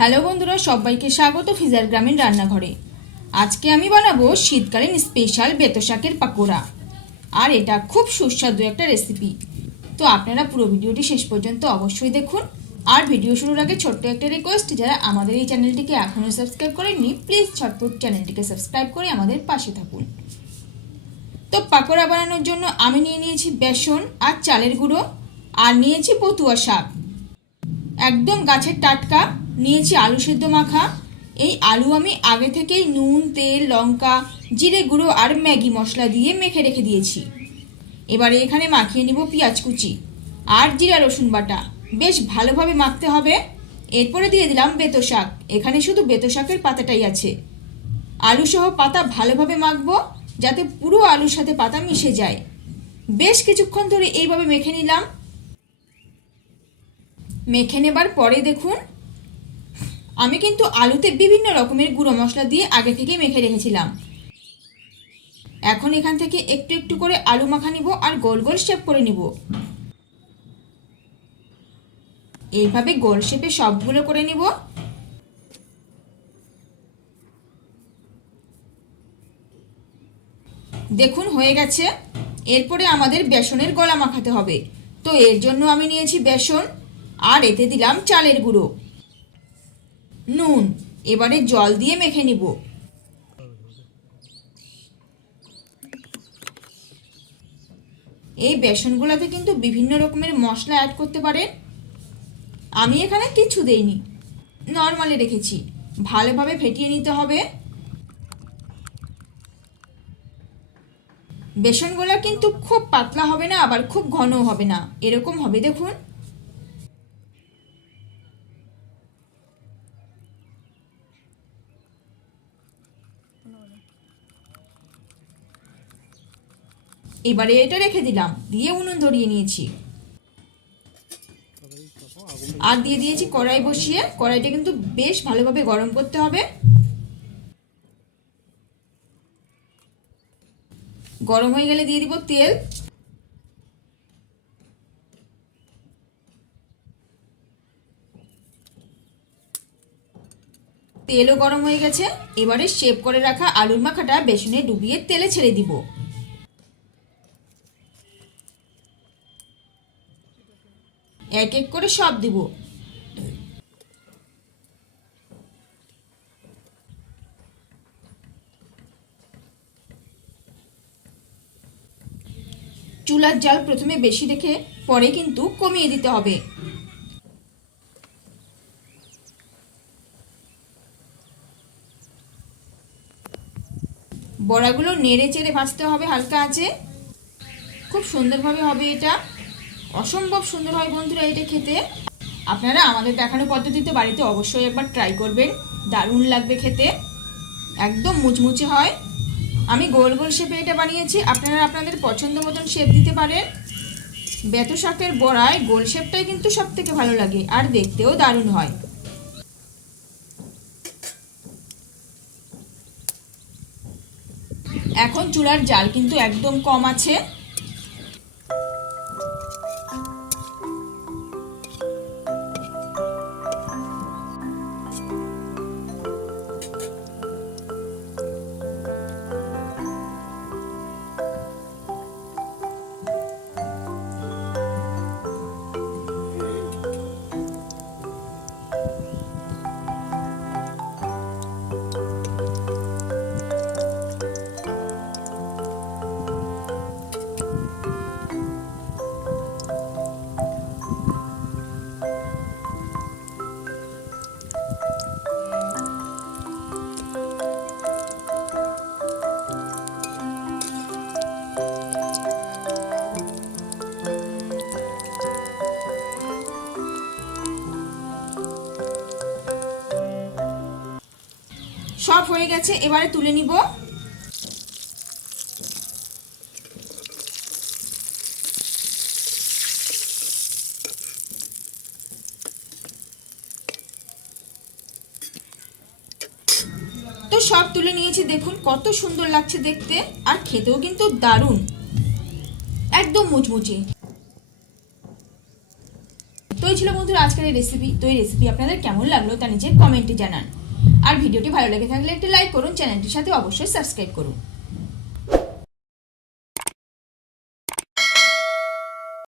Hello বন্ধুরা, সবাইকে স্বাগত ফিজার গ্রামীণ রান্নাঘরে। আজকে আমি বানাবো শীতকালীন স্পেশাল বেতো শাকের পাকোড়া। আর এটা খুব সুস্বাদু একটা রেসিপি। তো আপনারা পুরো ভিডিওটি শেষ পর্যন্ত অবশ্যই দেখুন। আর ভিডিও শুরুর আগে ছোট্ট একটা রিকোয়েস্ট, যারা আমাদের এই চ্যানেলটিকে এখনও সাবস্ক্রাইব করেননি, প্লিজ ঝটপট চ্যানেলটিকে সাবস্ক্রাইব করে আমাদের পাশে থাকুন। তো পাকোড়া বানানোর জন্য আমি নিয়ে নিয়েছি বেসন আর চালের গুঁড়ো, আর নিয়েছি পটুয়া শাক একদম গাছের টাটকা, নিয়েছি আলু সেদ্ধ মাখা। এই আলু আমি আগে থেকেই নুন, তেল, লঙ্কা, জিরে গুঁড়ো আর ম্যাগি মশলা দিয়ে মেখে রেখে দিয়েছি। এবারে এখানে মাখিয়ে নিব পেঁয়াজ কুচি আর জিরা রসুন বাটা, বেশ ভালোভাবে মাখতে হবে। এরপরে দিয়ে দিলাম বেতো শাক, এখানে শুধু বেতো শাকের পাতাটাই আছে। আলু সহ পাতা ভালোভাবে মাখবো, যাতে পুরো আলুর সাথে পাতা মিশে যায়। বেশ কিছুক্ষণ ধরে এইভাবে মেখে নিলাম। মেখে নেবার পরে দেখুন, আমি কিন্তু আলুতে বিভিন্ন রকমের গুঁড়ো মশলা দিয়ে আগে থেকে মেখে রেখেছিলাম। এখন এখান থেকে একটু একটু করে আলু মাখা নিব আর গোল গোল শেপ করে নিব। এইভাবে গোল শেপে সবগুলো করে নিব। দেখুন হয়ে গেছে। এরপরে আমাদের বেসনের গলা মাখাতে হবে। তো এর জন্য আমি নিয়েছি বেসন, আর এতে দিলাম চালের গুঁড়ো, নুন। এবারে জল দিয়ে মেখে নিব। এই বেসনগুলোতে কিন্তু বিভিন্ন রকমের মশলা অ্যাড করতে পারেন। আমি এখানে কিছু দেইনি, নর্মালি রেখেছি। ভালোভাবে ফেটিয়ে নিতে হবে। বেসনগুলো কিন্তু খুব পাতলা হবে না, আবার খুব ঘনও হবে না, এরকম হবে। দেখুন এবারে এটা রেখে দিলাম, দিয়ে উনুন ধরিয়ে নিয়েছি। আর দিয়ে দিয়েছি কড়াই বসিয়ে। কড়াইটা কিন্তু বেশ ভালোভাবে গরম করতে হবে। গরম হয়ে গেলে দিয়ে দিব তেল। তেলও গরম হয়ে গেছে। এবারে শেপ করে রাখা আলুর মাখাটা বেসনে ডুবিয়ে তেলে ছেড়ে দিব। এক এক করে সব দিব। চুলার জাল প্রথমে বেশি রেখে পরে কিন্তু কমিয়ে দিতে হবে। বড়াগুলো নেড়ে চেড়ে ভাজতে হবে হালকা আঁচে। খুব সুন্দরভাবে হবে এটা, অসম্ভব সুন্দর হয় বন্ধুরা এটা খেতে। আপনারা আমাদের দেখানো পদ্ধতিতে বাড়িতে অবশ্যই একবার ট্রাই করবেন, দারুণ লাগবে খেতে, একদম মুচমুচে হয়। আমি গোল গোল শেপে এটা বানিয়েছি, আপনারা আপনাদের পছন্দ মতন শেপ দিতে পারেন। বেতো শাকের বড়ায় গোল শেপটাই কিন্তু সব থেকে ভালো লাগে, আর দেখতেও দারুণ হয়। এখন চুলার জাল কিন্তু একদম কম আছে। সব হয়ে গেছে, এবারে তুলে নিব। তো সব তুলে নিয়েছি, দেখুন কত সুন্দর লাগছে দেখতে, আর খেতেও কিন্তু দারুণ, একদম মুচমুচে। তো ছিল বন্ধুরা আজকের এই রেসিপি। তো এই রেসিপি আপনাদের কেমন লাগলো তা নিচে কমেন্টে জানান। আর ভিডিওটি ভালো লেগে থাকলে একটি লাইক করুন, চ্যানেলটির সাথে অবশ্যই সাবস্ক্রাইব করুন।